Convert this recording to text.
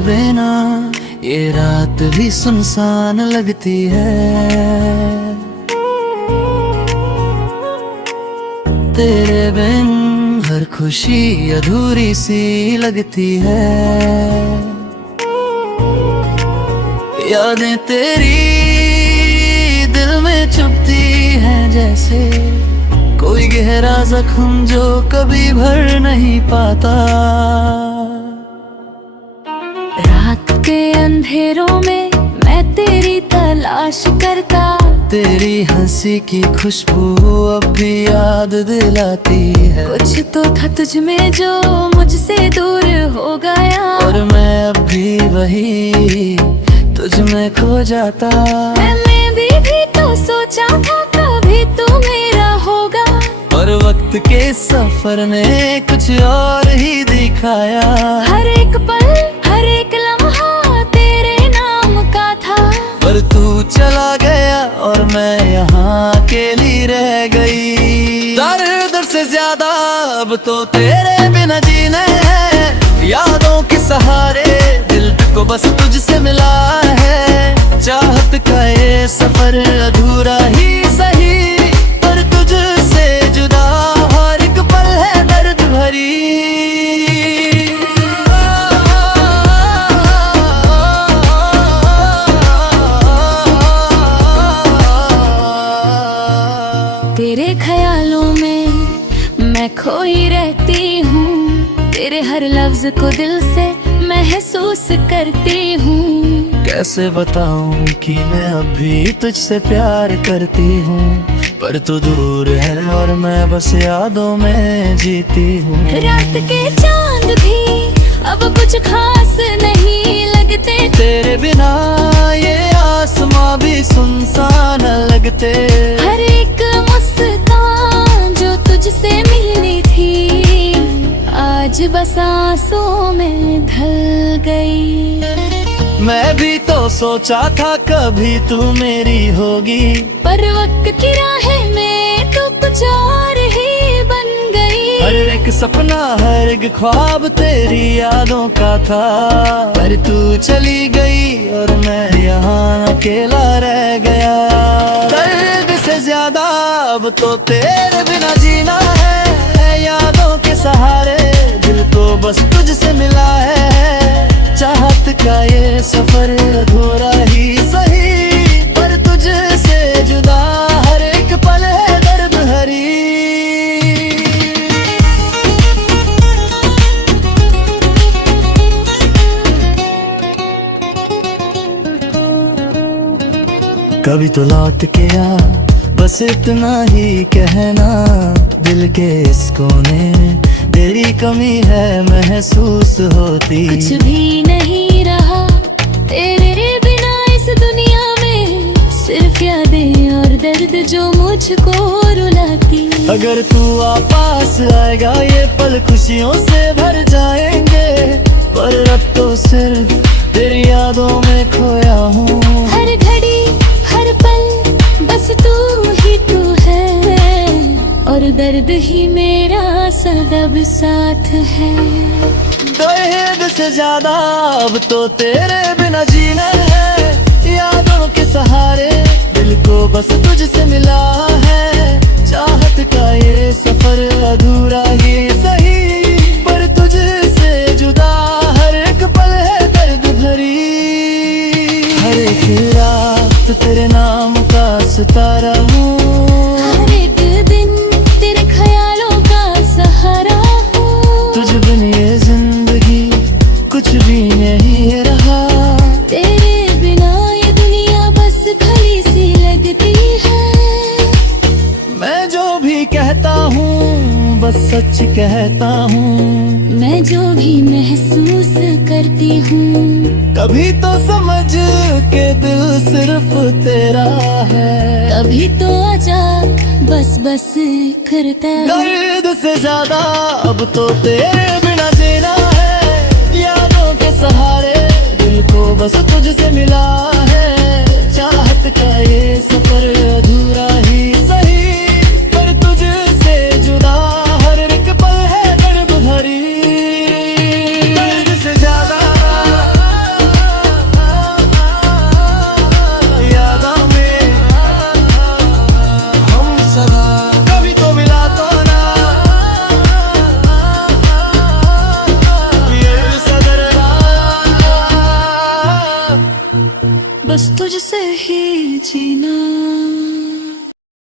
बिना ये रात भी सुनसान लगती है। तेरे बिन हर खुशी अधूरी सी लगती है। यादें तेरी दिल में चुभती हैं जैसे कोई गहरा जख्म जो कभी भर नहीं पाता। रात के अंधेरों में मैं तेरी तलाश करता, तेरी हंसी की खुशबू अब भी याद दिलाती है। कुछ तो था तुझ में जो मुझसे दूर हो गया, और मैं अब भी वही तुझ में खो जाता। मैंने भी तो सोचा था कभी तू मेरा होगा, और वक्त के सफर ने कुछ और ही दिखाया। हर एक पल हर एक लम्हा तेरे नाम का था, पर तू चला गया और मैं यहाँ अकेली रह गई। दर्द से ज्यादा अब तो तेरे बिना जीना है। यादों के सहारे दिल को बस तुझसे मिला है। चाहत का ये सफर अधूरा ही सही, पर तुझसे जुदा हर एक पल है दर्द भरी। तेरे ख्यालों में मैं खोई रहती हूँ, तेरे हर लफ्ज को दिल से महसूस करती हूँ। कैसे बताऊं कि मैं अभी तुझसे प्यार करती हूँ, पर तू दूर है और मैं बस यादों में जीती हूँ। रात के चांद भी अब कुछ खास नहीं लगते, तेरे बिना ये आसमां भी सुनसान लगते। हर एक मुस्कान जो तुझसे मिलनी थी आज बस आंसुओं में ढल गई। मैं भी तो सोचा था कभी तू मेरी होगी, पर वक्त की राहें में तो कुछ और ही बन गई। हर एक सपना हर एक ख्वाब तेरी यादों का था, पर तू चली गई और मैं यहाँ अकेला रह गया। दर्द से ज्यादा अब तो तेरे बिना जीना है। यादों के सहारे दिल को बस तुझसे मिला है। चाहत का ये सफर अधूरा ही सही, पर तुझसे जुदा हर एक पल है दर्द भरी। कभी तो लौट के आ, बस इतना ही कहना। दिल के इस कोने में तेरी कमी है महसूस होती। कुछ भी नहीं रहा तेरे बिना इस दुनिया में, सिर्फ यादें और दर्द जो मुझको रुलाती। अगर तू पास आएगा ये पल खुशियों से भर जाएंगे, पर अब तो सिर्फ तेरी यादों में खोया हूँ। हर घड़ी हर पल बस तू ही तू है, और दर्द ही मेरा सदब साथ है। दर्द से ज्यादा अब तो तेरे बिना जीना है। यादों के सहारे दिल को बस तुझसे मिला है। चाहत का ये सफर अधूरा ही सही, पर तुझसे जुदा हर एक पल है दर्द भरी। हर एक रात तेरे नाम का सितारा हूँ, हर एक दिन तेरे ख्यालों का सहारा हूँ। तुझ बिन ये जिंदगी कुछ भी नहीं रहा। तेरे बिना ये दुनिया बस खाली सी लगती है। मैं जो भी कहता हूँ बस सच कहता हूँ। मैं जो भी महसूस करती हूँ, कभी तो समझ के दिल सिर्फ तेरा है। कभी तो आजा बस बस करता है। दर्द से ज्यादा अब तो तेरे बिना जीना है। यादों के सहारे दिल को बस तुझसे मिला है। चाहत का ये सफर अधूरा ही सही, पर तुझसे जुदा हर एक पल है दर्द भरी। दर्द से ज्यादा जीना